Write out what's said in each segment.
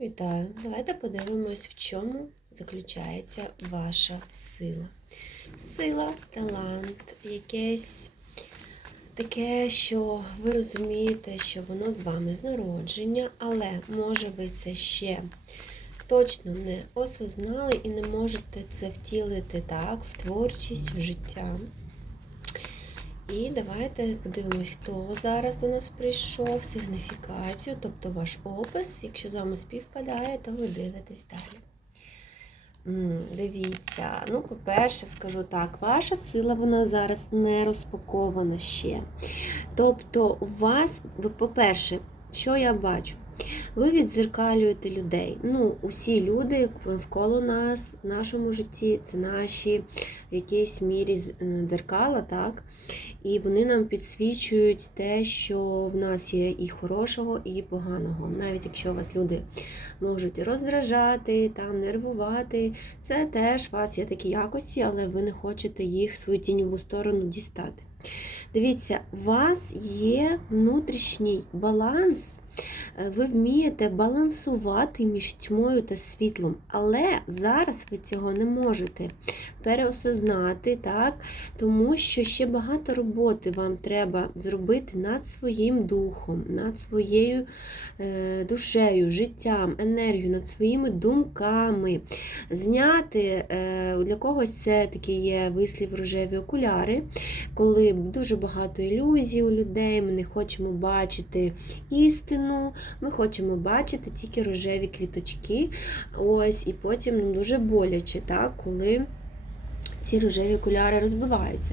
Вітаю! Давайте подивимось, в чому заключається ваша сила. Сила, талант, якесь таке, що ви розумієте, що воно з вами з народження, але може ви це ще точно не осознали і не можете це втілити так в творчість, в життя. І давайте подивимось, хто зараз до нас прийшов, сигніфікацію, тобто ваш опис. Якщо з вами співпадає, то ви дивитесь далі. Дивіться, ну, по-перше, скажу так, ваша сила вона зараз не розпакована ще. Тобто, у вас, по-перше, що я бачу? Ви відзеркалюєте людей. Ну, усі люди навколо нас в нашому житті це наші в якійсь мірі е, дзеркала, так? І вони нам підсвічують те, що в нас є і хорошого, і поганого. Навіть якщо вас люди можуть роздражати, там, нервувати, це теж у вас є такі якості, але ви не хочете їх свою тіньову сторону дістати. Дивіться, у вас є внутрішній баланс. Е, Ви вмієте балансувати між тьмою та світлом, але зараз ви цього не можете переосознати, так? тому що ще багато роботи вам треба зробити над своїм духом, над своєю е, душею, життям, енергією, над своїми думками. Зняти е, для когось це такі є вислів рожеві окуляри, коли дуже багато ілюзій у людей, ми не хочемо бачити істину, ми хочемо бачити тільки рожеві квіточки. Ось, і потім нам дуже боляче, так, коли ці рожеві окуляри розбиваються.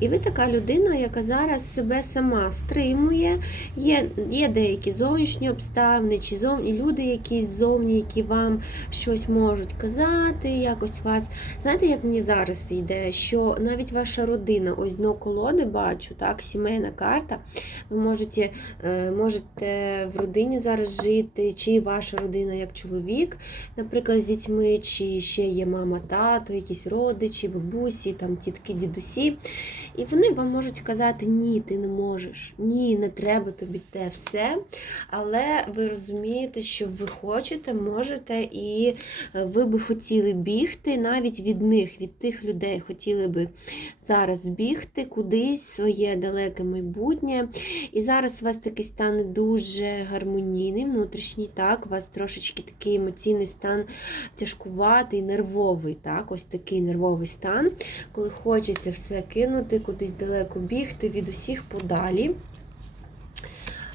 І ви така людина, яка зараз себе сама стримує. Є, є деякі зовнішні обставини, чи зовні люди якісь зовні, які вам щось можуть казати, якось вас. Знаєте, як мені зараз йде, що навіть ваша родина, ось дно колоди бачу, так, сімейна карта. Ви можете, е, можете в родині зараз жити, чи ваша родина як чоловік, наприклад, з дітьми, чи ще є мама, тато, якісь родичі, бабусі, там тітки, дідусі. І вони вам можуть казати, ні, ти не можеш, ні, не треба тобі те все. Але ви розумієте, що ви хочете, можете, і е, ви би хотіли бігти навіть від них, від тих людей, хотіли би зараз бігти кудись, своє далеке майбутнє. І зараз у вас такий стан дуже гармонійний, внутрішній, так, у вас трошечки такий емоційний стан тяжкуватий, нервовий, так, ось такий нервовий стан, коли хочеться все кинути, кудись далеко бігти, від усіх подалі.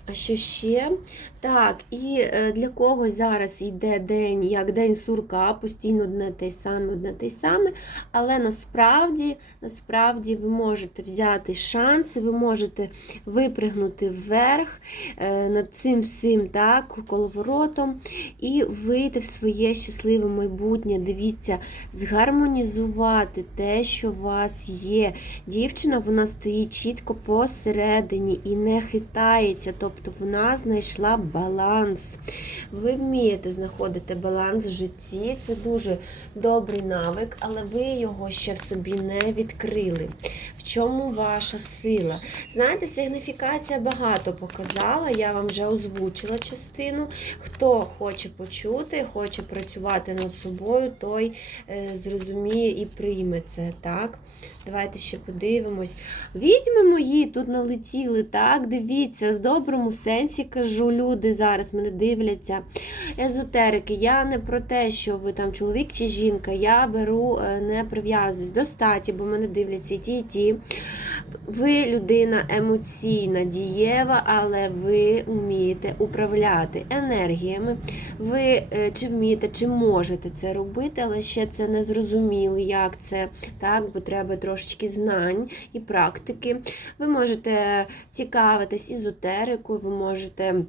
А що ще? Так, і е, для когось зараз йде день, як день сурка, постійно одне те саме, одне те саме. Але насправді, насправді ви можете взяти шанси, ви можете випригнути вверх е, над цим всім так, коловоротом і вийти в своє щасливе майбутнє. Дивіться, згармонізувати те, що у вас є. Дівчина вона стоїть чітко посередині і не хитається. Тобто вона знайшла баланс. Ви вмієте знаходити баланс в житті. Це дуже добрий навик, але ви його ще в собі не відкрили. В чому ваша сила? Знаєте, сигніфікація багато показала. Я вам вже озвучила частину. Хто хоче почути, хоче працювати над собою, той е, зрозуміє і прийме це. Так? Давайте ще подивимось. Відьми мої тут налетіли, так? Дивіться, в доброму сенсі кажу, люди зараз мене дивляться. Езотерики, я не про те, що ви там чоловік чи жінка, я беру, е, не прив'язуюсь до статі, бо мене дивляться ті, і ті. Ви людина емоційна, дієва, але ви вмієте управляти енергіями. Ви е, чи вмієте, чи можете це робити, але ще це не зрозуміли, як це, так, бо треба трошечки знань і практики. Ви можете цікавитись езотерикою, ви можете.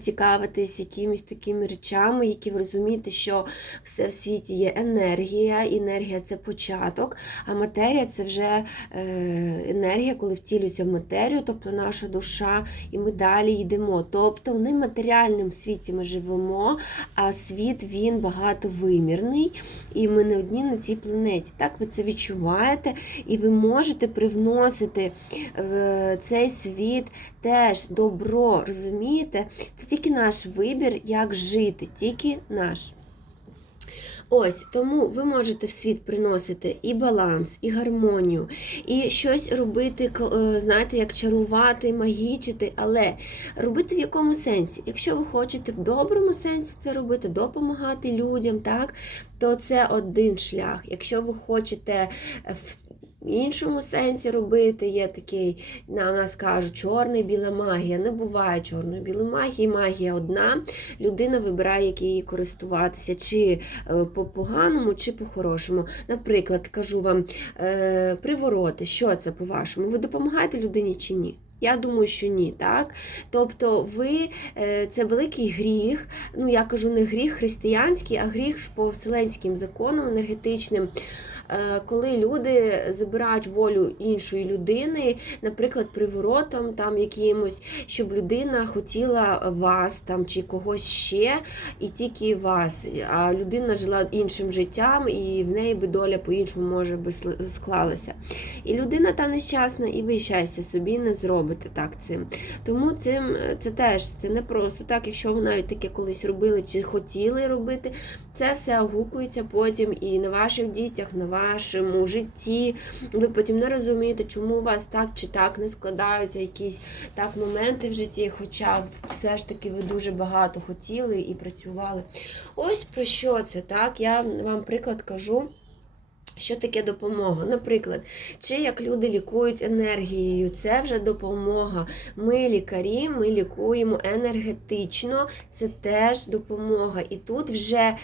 Цікавитись якимись такими речами, які ви розумієте, що все в світі є енергія, енергія це початок, а матерія це вже е, енергія, коли втілюється в матерію, тобто наша душа, і ми далі йдемо. Тобто в нематеріальному світі ми живемо, а світ він багатовимірний, і ми не одні на цій планеті. Так ви це відчуваєте, і ви можете привносити в цей світ теж добро, розумієте? Це тільки наш вибір, як жити, тільки наш. Ось тому ви можете в світ приносити і баланс, і гармонію, і щось робити, е, знаєте, як чарувати, магічити, але робити в якому сенсі? Якщо ви хочете в доброму сенсі це робити, допомагати людям, так, то це один шлях. Якщо ви хочете в іншому сенсі робити, є такий, на нас кажуть, чорна і біла магія. Не буває чорної білої магії, магія одна. Людина вибирає, як її користуватися, чи е, по поганому, чи по хорошому. Наприклад, кажу вам, е, привороти, що це по-вашому? Ви допомагаєте людині чи ні? Я думаю, що ні, так? Тобто, ви е, це великий гріх. Ну, я кажу не гріх християнський, а гріх по вселенським законам енергетичним. Е, Коли люди забирають волю іншої людини, наприклад, приворотом там якимось, щоб людина хотіла вас там чи когось ще, і тільки вас. А людина жила іншим життям, і в неї би доля по-іншому може би склалася. І людина та нещасна, і ви щастя собі не зробите так цим. Тому цим це теж це не просто так, якщо ви навіть таке колись робили чи хотіли робити, це все огукується потім і на ваших дітях, на вашому житті. Ви потім не розумієте, чому у вас так чи так не складаються якісь так моменти в житті, хоча все ж таки ви дуже багато хотіли і працювали. Ось про що це так. Я вам приклад кажу. Що таке допомога? Наприклад, чи як люди лікують енергією, це вже допомога. Ми лікарі, ми лікуємо енергетично, це теж допомога. І тут вже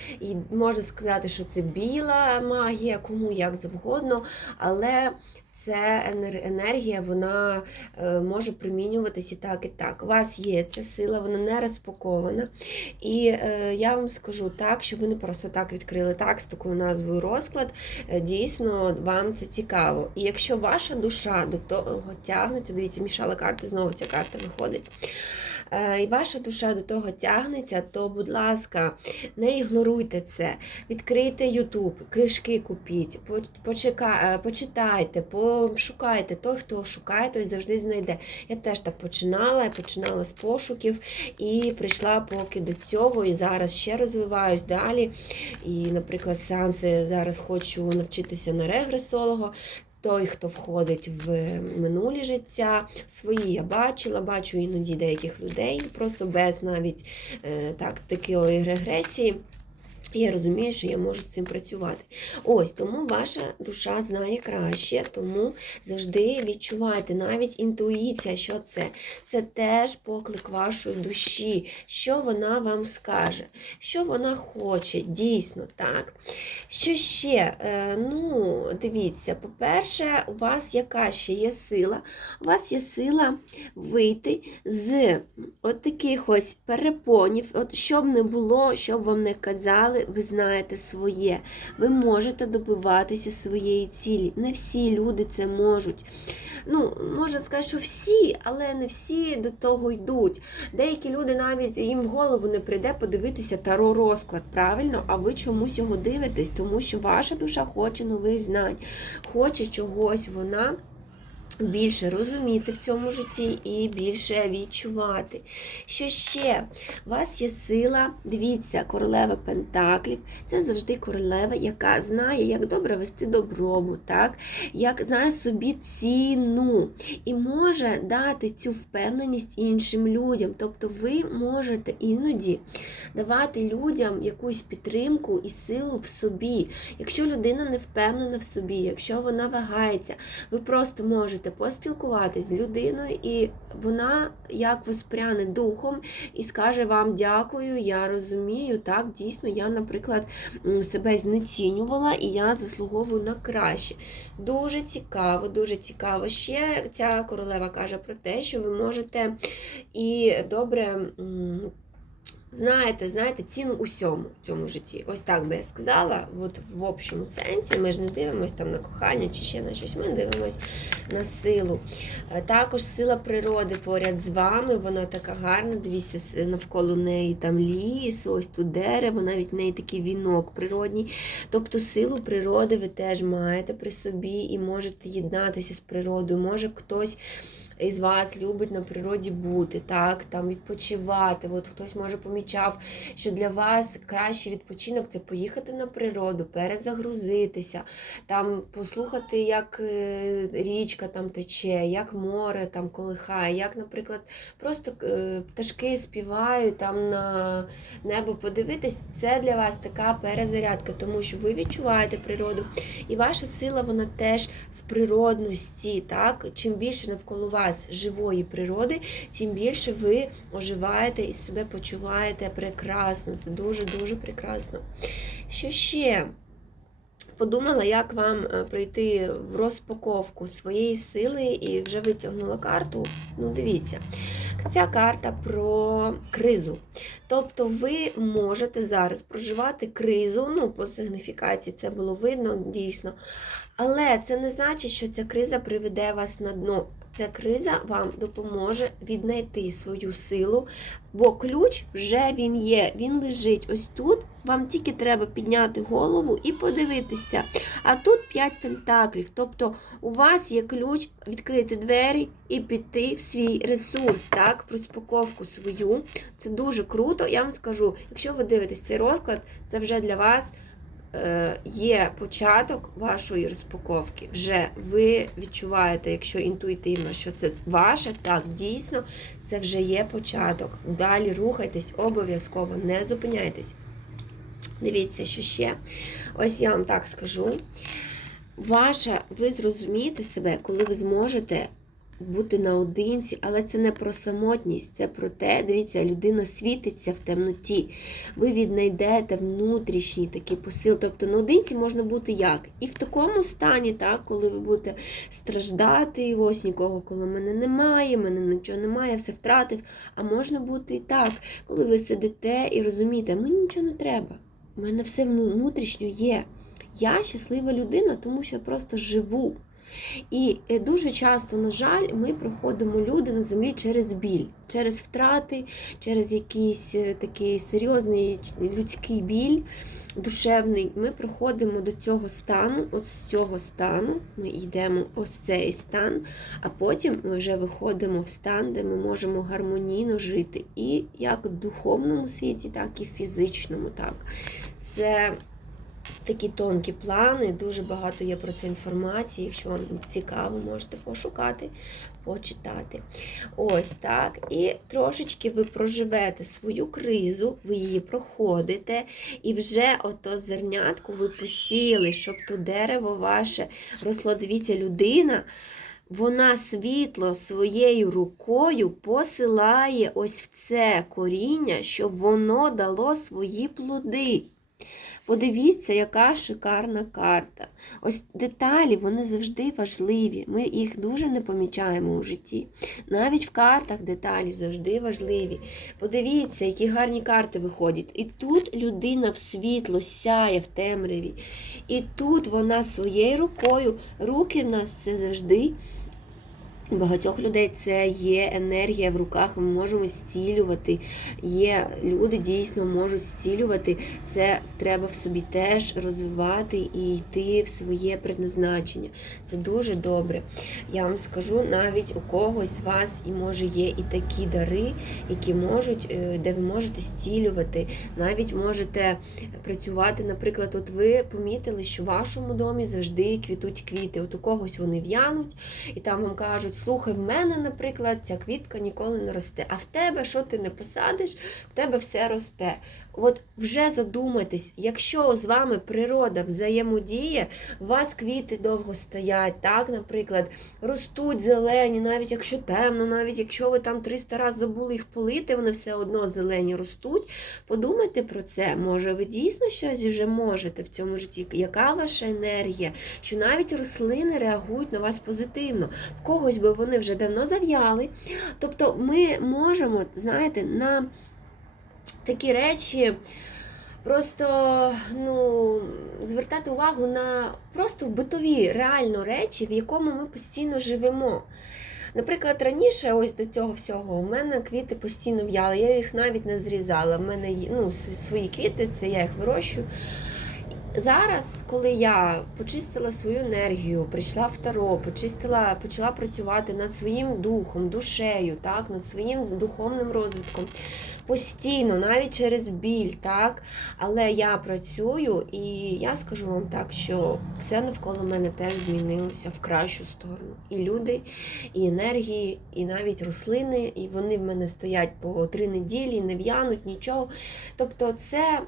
можна сказати, що це біла магія, кому як завгодно, але це енергія, вона е, може примінюватись і так, і так. У вас є ця сила, вона не розпакована. І е, я вам скажу так, що ви не просто так відкрили так з такою назвою розклад. Дійсно, вам це цікаво. І якщо ваша душа до того тягнеться, дивіться, мішала карти, знову ця карта виходить. Е, І ваша душа до того тягнеться, то, будь ласка, не ігноруйте це. Відкрийте YouTube, книжки купіть, е, почитайте, пошукайте. Той, хто шукає, той завжди знайде. Я теж так починала, я починала з пошуків і прийшла поки до цього, і зараз ще розвиваюсь далі. І, наприклад, сеанси зараз хочу навчитися на регресолога. Той, хто входить в минулі життя, свої я бачила, бачу іноді деяких людей, просто без навіть е, так, такої регресії. Я розумію, що я можу з цим працювати. Ось тому ваша душа знає краще, тому завжди відчувайте, навіть інтуїція, що це. Це теж поклик вашої душі, що вона вам скаже, що вона хоче, дійсно, так. Що ще? Е, ну, дивіться, по-перше, у вас яка ще є сила? У вас є сила вийти з от таких ось перепонів, от щоб не було, щоб вам не казали, ви знаєте своє. Ви можете добиватися своєї цілі. Не всі люди це можуть. Ну, можна сказати, що всі, але не всі до того йдуть. Деякі люди навіть їм в голову не прийде подивитися таро розклад, правильно? А ви чомусь його дивитесь, тому що ваша душа хоче нових знань, хоче чогось вона. Більше розуміти в цьому житті і більше відчувати. Що ще? У вас є сила, дивіться, королева Пентаклів. Це завжди королева, яка знає, як добре вести добробут, так? як знає собі ціну і може дати цю впевненість іншим людям. Тобто ви можете іноді давати людям якусь підтримку і силу в собі. Якщо людина не впевнена в собі, якщо вона вагається, ви просто можете поспілкуватись з людиною, і вона як воспряне духом і скаже вам дякую, я розумію, так, дійсно, я, наприклад, себе знецінювала і я заслуговую на краще. Дуже цікаво, дуже цікаво. Ще ця королева каже про те, що ви можете і добре. Знаєте, знаєте, ціну усьому в цьому житті. Ось так би я сказала, от в общому сенсі. Ми ж не дивимося там на кохання чи ще на щось, ми дивимося на силу. Е, Також сила природи поряд з вами, вона така гарна. Дивіться, навколо неї там ліс, ось тут дерево, навіть в неї такий вінок природній. Тобто силу природи ви теж маєте при собі і можете єднатися з природою. Може хтось із вас любить на природі бути, так, там відпочивати. От хтось може помічав, що для вас кращий відпочинок це поїхати на природу, перезагрузитися, там послухати, як е, річка там тече, як море там колихає, як, наприклад, просто е, пташки співають там на небо подивитись. Це для вас така перезарядка, тому що ви відчуваєте природу, і ваша сила вона теж в природності. Так? Чим більше навколо вас живої природи, тим більше ви оживаєте і себе почуваєте прекрасно. Це дуже-дуже прекрасно. Що ще? Подумала, як вам е, прийти в розпаковку своєї сили і вже витягнула карту. Ну, дивіться, ця карта про кризу. Тобто ви можете зараз проживати кризу, ну, по сигніфікації це було видно дійсно. Але це не значить, що ця криза приведе вас на дно. Ця криза вам допоможе віднайти свою силу, бо ключ вже він є, він лежить ось тут. Вам тільки треба підняти голову і подивитися. А тут 5 пентаклів. Тобто у вас є ключ відкрити двері і піти в свій ресурс, так, в розпаковку свою. Це дуже круто. Я вам скажу, якщо ви дивитесь цей розклад, це вже для вас. Е, є початок вашої розпаковки. Вже ви відчуваєте, якщо інтуїтивно, що це ваше, так, дійсно, це вже є початок. Далі рухайтесь, обов'язково, не зупиняйтесь. Дивіться, що ще. Ось я вам так скажу. Ваша, ви зрозумієте себе, коли ви зможете бути наодинці, але це не про самотність, це про те, дивіться, людина світиться в темноті. Ви віднайдете внутрішній такий посил. Тобто наодинці можна бути як? І в такому стані, так, коли ви будете страждати, ось нікого, коли мене немає, мене нічого немає, я все втратив. А можна бути і так, коли ви сидите і розумієте, мені нічого не треба. У мене все внутрішньо є. Я щаслива людина, тому що я просто живу. І е, дуже часто, на жаль, ми проходимо люди на землі через біль, через втрати, через якийсь е, такий серйозний людський біль, душевний. Ми проходимо до цього стану, от з цього стану ми йдемо ось цей стан, а потім ми вже виходимо в стан, де ми можемо гармонійно жити. І як в духовному світі, так і в фізичному. Так. Це такі тонкі плани, дуже багато є про це інформації. Якщо вам цікаво, можете пошукати, почитати. Ось так. І трошечки ви проживете свою кризу, ви її проходите, і вже ото зернятку ви посіяли, щоб то дерево ваше росло. Дивіться, людина. Вона світло своєю рукою посилає ось в це коріння, щоб воно дало свої плоди. Подивіться, яка шикарна карта. Ось деталі, вони завжди важливі. Ми їх дуже не помічаємо у житті. Навіть в картах деталі завжди важливі. Подивіться, які гарні карти виходять. І тут людина в світло сяє в темряві. І тут вона своєю рукою, руки в нас це завжди у багатьох людей це є енергія в руках, ми можемо зцілювати. Є люди дійсно можуть зцілювати. Це треба в собі теж розвивати і йти в своє предназначення. Це дуже добре. Я вам скажу, навіть у когось з вас і може є і такі дари, які можуть, е, де ви можете зцілювати. Навіть можете працювати. Наприклад, от ви помітили, що в вашому домі завжди квітуть квіти. От у когось вони в'януть, і там вам кажуть слухай, в мене, наприклад, ця квітка ніколи не росте. А в тебе, що ти не посадиш, в тебе все росте. От вже задумайтесь, якщо з вами природа взаємодіє, у вас квіти довго стоять, так, наприклад, ростуть зелені, навіть якщо темно, навіть якщо ви там 300 разів забули їх полити, вони все одно зелені ростуть. Подумайте про це. Може, ви дійсно щось вже можете в цьому житті? Яка ваша енергія? Що навіть рослини реагують на вас позитивно. В когось би вони вже давно зав'яли. Тобто ми можемо, знаєте, на такі речі. Просто ну, звертати увагу на просто битові реально речі, в якому ми постійно живемо. Наприклад, раніше, ось до цього всього, у мене квіти постійно в'яли, я їх навіть не зрізала. У мене ну, свої квіти, це я їх вирощую. Зараз, коли я почистила свою енергію, прийшла в таро, почистила, почала працювати над своїм духом, душею, так, над своїм духовним розвитком. Постійно, навіть через біль, так. Але я працюю, і я скажу вам так, що все навколо мене теж змінилося в кращу сторону. І люди, і енергії, і навіть рослини, і вони в мене стоять по три неділі, не в'януть нічого. Тобто, це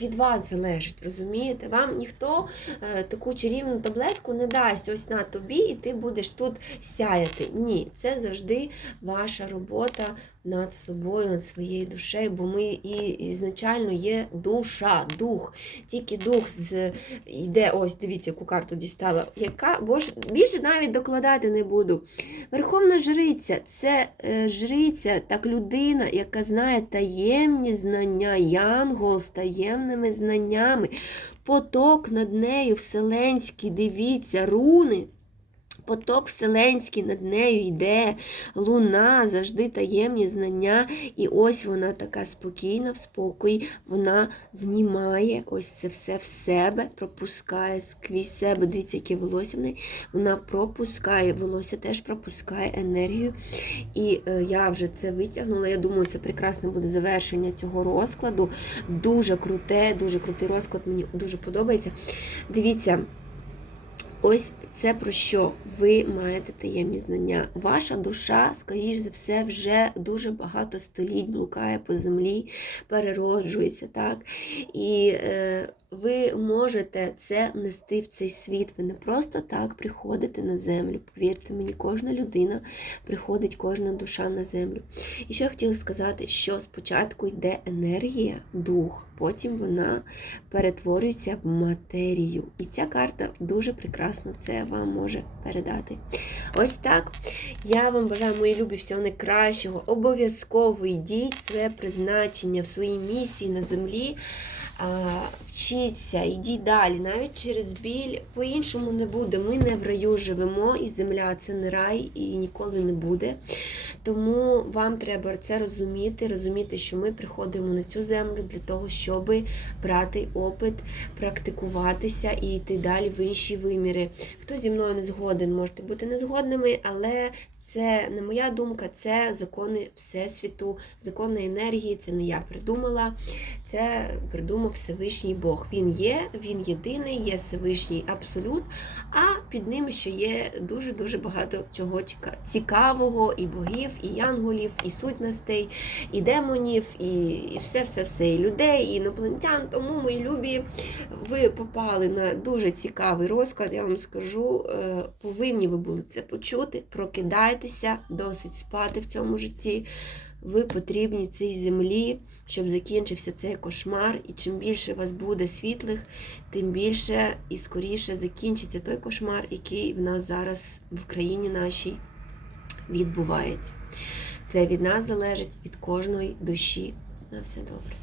від вас залежить, розумієте? Вам ніхто е, таку чарівну таблетку не дасть ось на тобі, і ти будеш тут сяяти. Ні, це завжди ваша робота над собою, над своєю душею, бо ми і ізначально є душа, дух. Тільки дух з йде, ось, дивіться, яку карту дістала. Яка, бо ж більше навіть докладати не буду. Верховна жриця це е, жриця, так людина, яка знає таємні знання, янгол з таємними знаннями. Поток над нею вселенський, дивіться, руни. Поток вселенський над нею йде, луна, завжди таємні знання. І ось вона така спокійна, в спокої, вона внімає ось це все в себе, пропускає скрізь себе. Дивіться, яке волосся в неї. Вона пропускає, волосся теж пропускає енергію. І е, я вже це витягнула. Я думаю, це прекрасне буде завершення цього розкладу. Дуже круте, дуже крутий розклад, мені дуже подобається. Дивіться. Ось це про що ви маєте таємні знання. Ваша душа, скоріш за все, вже дуже багато століть блукає по землі, перероджується, так? І е, ви можете це внести в цей світ. Ви не просто так приходите на землю. Повірте мені, кожна людина приходить, кожна душа на землю. І що я хотіла сказати, що спочатку йде енергія, дух, потім вона перетворюється в матерію. І ця карта дуже прекрасно це вам може передати. Ось так. Я вам бажаю, мої любі, всього найкращого. Обов'язково йдіть своє призначення в своїй місії на землі. А, Вчіться, йдіть далі, навіть через біль по-іншому не буде. Ми не в раю живемо, і земля це не рай і ніколи не буде. Тому вам треба це розуміти, розуміти, що ми приходимо на цю землю для того, щоб брати опит, практикуватися і йти далі в інші виміри. Хто зі мною не згоден, можете бути незгодними, але це не моя думка, це закони Всесвіту, закони енергії. Це не я придумала, це придумав Всевишній Бог. Він є, він єдиний, є Всевишній абсолют, а під ним ще є дуже-дуже багато чого цікавого, і богів, і янголів, і сутностей, і демонів, і, все-все-все, і людей, і інопланетян. Тому, мої любі, ви попали на дуже цікавий розклад, я вам скажу, е, повинні ви були це почути. Прокидайтеся, досить спати в цьому житті. Ви потрібні цій землі, щоб закінчився цей кошмар. І чим більше вас буде світлих, тим більше і скоріше закінчиться той кошмар, який в нас зараз в країні нашій відбувається. Це від нас залежить від кожної душі. На все добре.